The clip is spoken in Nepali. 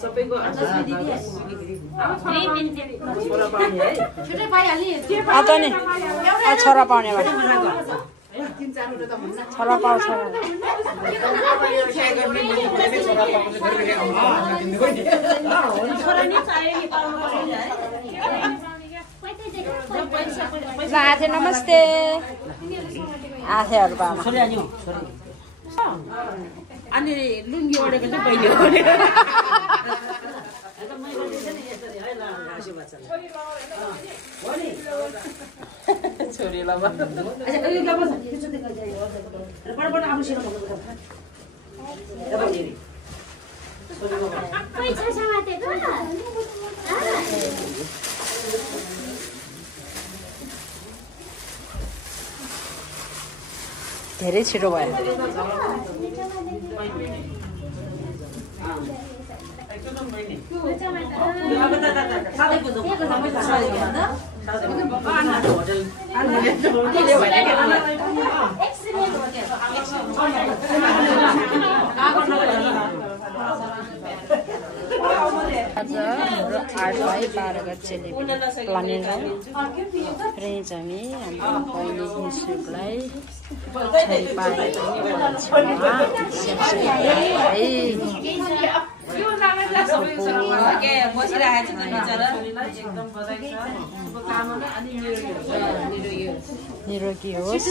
सबैको छोरा पाउने छोरा पाउँछ आथे नमस्ते आथेहरु पामा अनि लुङ्गी ओडेको चाहिँ पहिले ओडे छोरी ल धेरै छिटो भयो आज हाम्रो 8/12 गतेले प्लानिङ है फ्रेन्ड्स हामी हाम्रो बहिनी इन्सुलाई छै पाए निरोगी होस्